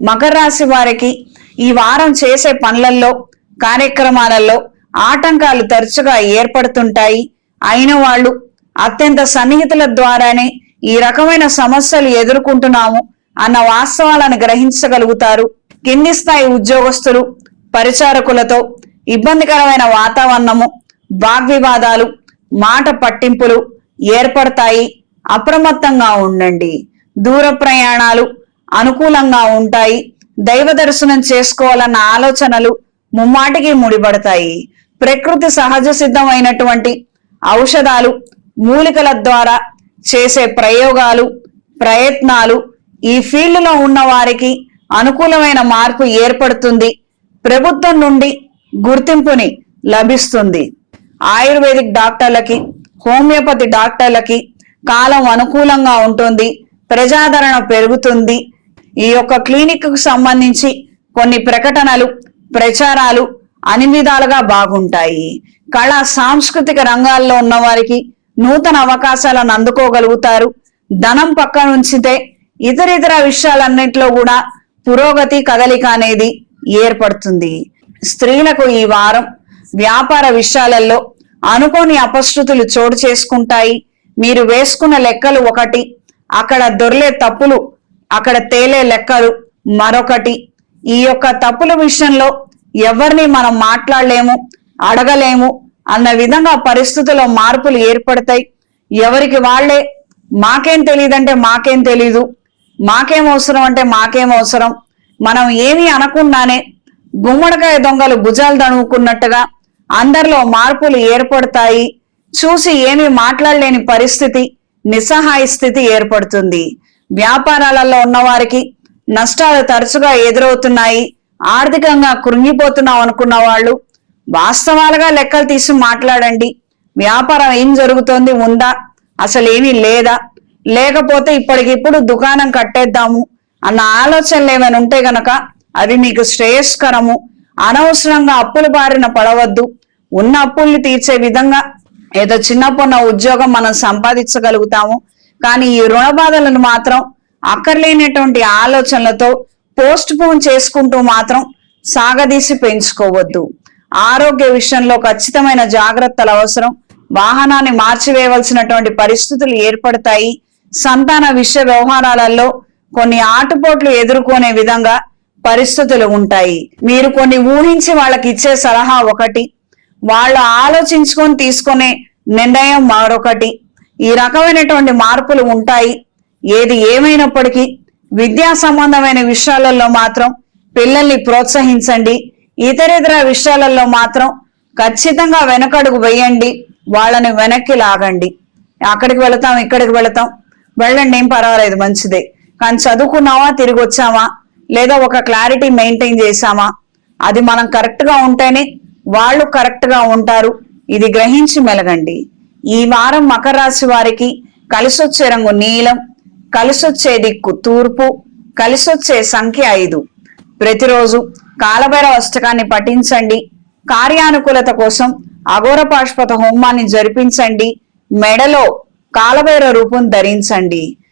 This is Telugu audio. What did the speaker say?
మకర రాశి వారికి ఈ వారం చేసే పనులలో, కార్యక్రమాలలో ఆటంకాలు తరచుగా ఏర్పడుతుంటాయి. అయిన వాళ్ళు అత్యంత సన్నిహితుల ద్వారానే ఈ రకమైన సమస్యలు ఎదుర్కొంటున్నాము అన్న వాస్తవాలను గ్రహించగలుగుతారు. కింది స్థాయి ఉద్యోగస్తులు, పరిచారకులతో ఇబ్బందికరమైన వాతావరణము, వాగ్వివాదాలు, మాట పట్టింపులు ఏర్పడతాయి. అప్రమత్తంగా ఉండండి. దూర ప్రయాణాలు అనుకూలంగా ఉంటాయి. దైవ దర్శనం చేసుకోవాలన్న ఆలోచనలు ముమ్మాటికి ముడిపడతాయి. ప్రకృతి సహజ సిద్ధమైనటువంటి ఔషధాలు, మూలికల ద్వారా చేసే ప్రయోగాలు, ప్రయత్నాలు ఈ ఫీల్డ్లో ఉన్న వారికి అనుకూలమైన మార్పు ఏర్పడుతుంది. ప్రభుత్వం నుండి గుర్తింపుని లభిస్తుంది. ఆయుర్వేదిక్ డాక్టర్లకి, హోమియోపతి డాక్టర్లకి కాలం అనుకూలంగా ఉంటుంది. ప్రజాదరణ పెరుగుతుంది. ఈ యొక్క క్లినిక్ కు సంబంధించి కొన్ని ప్రకటనలు, ప్రచారాలు అన్ని విధాలుగా బాగుంటాయి. కళా సాంస్కృతిక రంగాల్లో ఉన్న వారికి నూతన అవకాశాలను అందుకోగలుగుతారు. ధనం పక్కన ఉంచితే ఇతర విషయాలన్నింటిలో కూడా పురోగతి, కదలిక అనేది ఏర్పడుతుంది. స్త్రీలకు ఈ వారం వ్యాపార విషయాలలో అనుకోని అపశృతులు చోటు చేసుకుంటాయి. మీరు వేసుకున్న లెక్కలు ఒకటి, అక్కడ దొర్లే తప్పులు, అక్కడ తేలే లెక్కలు మరొకటి. ఈ యొక్క తప్పుల విషయంలో ఎవరిని మనం మాట్లాడలేము, అడగలేము అన్న విధంగా పరిస్థితుల్లో మార్పులు ఏర్పడతాయి. ఎవరికి వాళ్లే మాకేం తెలియదంటే మాకేం తెలీదు, మాకేం అవసరం అంటే మాకేం అవసరం, మనం ఏమీ అనకుండానే గుమ్మడికాయ దొంగలు భుజాలు దణుకున్నట్టుగా అందరిలో మార్పులు ఏర్పడతాయి. చూసి ఏమీ మాట్లాడలేని పరిస్థితి, నిస్సహాయ స్థితి ఏర్పడుతుంది. వ్యాపారాలలో ఉన్న వారికి నష్టాలు తరచుగా ఎదురవుతున్నాయి. ఆర్థికంగా కృంగిపోతున్నాం అనుకున్న వాళ్ళు వాస్తవాలుగా లెక్కలు తీసి మాట్లాడండి. వ్యాపారం ఏం జరుగుతోంది, ఉందా, అసలు ఏమీ లేదా, లేకపోతే ఇప్పటికిప్పుడు దుకాణం కట్టేద్దాము అన్న ఆలోచనలు ఏమైనా ఉంటే గనక అది మీకు శ్రేయస్కరము. అనవసరంగా అప్పుల బారిన పడవద్దు. ఉన్న అప్పుల్ని తీర్చే విధంగా ఏదో చిన్నప్పున్న ఉద్యోగం మనం సంపాదించగలుగుతాము. కానీ ఈ రుణ బాధలను మాత్రం అక్కర్లేనటువంటి ఆలోచనలతో పోస్ట్ పోన్ చేసుకుంటూ మాత్రం సాగదీసి పెంచుకోవద్దు. ఆరోగ్య విషయంలో ఖచ్చితమైన జాగ్రత్తలు అవసరం. వాహనాన్ని మార్చివేయవలసినటువంటి పరిస్థితులు ఏర్పడతాయి. సంతాన విషయ వ్యవహారాలలో కొన్ని ఆటుపోట్లు ఎదుర్కొనే విధంగా పరిస్థితులు ఉంటాయి. మీరు కొన్ని ఊహించి వాళ్ళకి ఇచ్చే సలహా ఒకటి, వాళ్ళు ఆలోచించుకొని తీసుకునే నిర్ణయం మరొకటి. ఈ రకమైనటువంటి మార్పులు ఉంటాయి. ఏది ఏమైనప్పటికీ విద్యా సంబంధమైన విషయాలలో మాత్రం పిల్లల్ని ప్రోత్సహించండి. ఇతర విషయాలలో మాత్రం ఖచ్చితంగా వెనకడుగు వేయండి. వాళ్ళని వెనక్కి లాగండి. అక్కడికి వెళతాం, ఇక్కడికి వెళతాం, వెళ్ళండి, ఏం పర్వాలేదు, మంచిదే. కానీ చదువుకున్నావా, తిరిగి వచ్చామా, లేదా ఒక క్లారిటీ మెయింటైన్ చేశామా, అది మనం కరెక్ట్ గా ఉంటేనే వాళ్ళు కరెక్ట్ గా ఉంటారు. ఇది గ్రహించి మెలగండి. ఈ వారం మకర రాశి వారికి కలిసొచ్చే రంగు నీలం, కలిసొచ్చే దిక్కు తూర్పు, కలిసొచ్చే సంఖ్య 5. ప్రతిరోజు కాలభైరవ అష్టకాన్ని పఠించండి. కార్యానుకూలత కోసం అఘోర పాశుపత హోమాన్ని జరిపించండి. మెడలో కాలభైరవ రూపం ధరించండి.